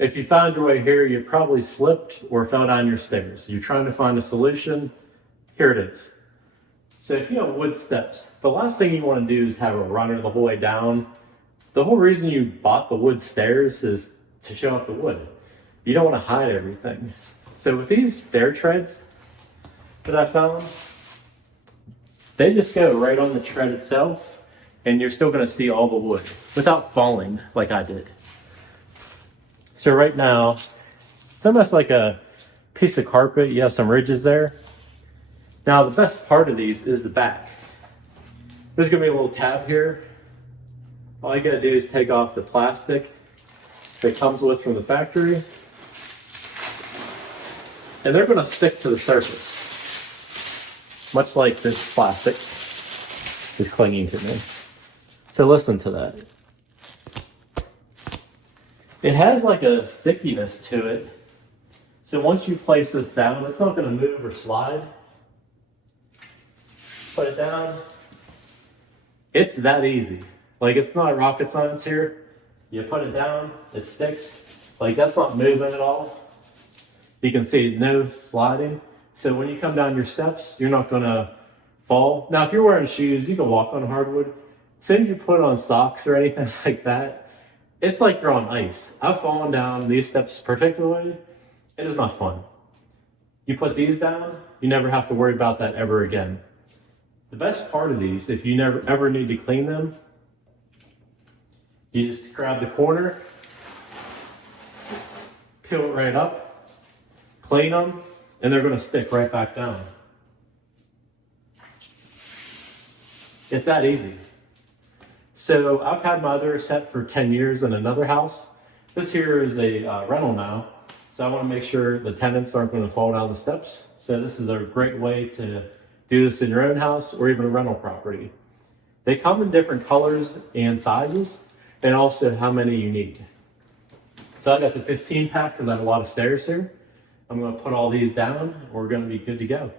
If you found your way here, you probably slipped or fell down your stairs. You're trying to find a solution. Here it is. So if you have wood steps, the last thing you want to do is have a runner the whole way down. The whole reason you bought the wood stairs is to show off the wood. You don't want to hide everything. So with these stair treads that I found, they just go right on the tread itself, and you're still going to see all the wood without falling like I did. So right now, it's almost like a piece of carpet. You have some ridges there. Now the best part of these is the back. There's going to be a little tab here. All you got to do is take off the plastic that comes with from the factory, and they're going to stick to the surface, much like this plastic is clinging to me. So listen to that. It has like a stickiness to it. So once you place this down, it's not going to move or slide. Put it down. It's that easy. Like, it's not rocket science here. You put it down, it sticks. Like, that's not moving at all. You can see no sliding. So when you come down your steps, you're not going to fall. Now, if you're wearing shoes, you can walk on hardwood. As soon as you put on socks or anything like that, it's like you're on ice. I've fallen down these steps particularly. It is not fun. You put these down, you never have to worry about that ever again. The best part of these, if you never ever need to clean them, you just grab the corner, peel it right up, clean them, and they're going to stick right back down. It's that easy. So I've had my other set for 10 years in another house. This here is a rental now, so I want to make sure the tenants aren't going to fall down the steps. So this is a great way to do this in your own house or even a rental property. They come in different colors and sizes, and also how many you need. So I got the 15 pack because I have a lot of stairs here. I'm going to put all these down, and we're going to be good to go.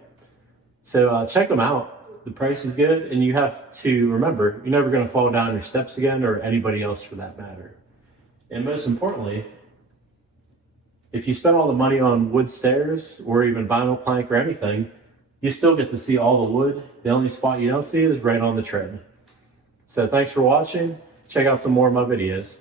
So check them out. The price is good, and you have to remember, you're never going to fall down your steps again, or anybody else for that matter. And most importantly, if you spend all the money on wood stairs or even vinyl plank or anything, you still get to see all the wood. The only spot you don't see is right on the tread. So thanks for watching. Check out some more of my videos.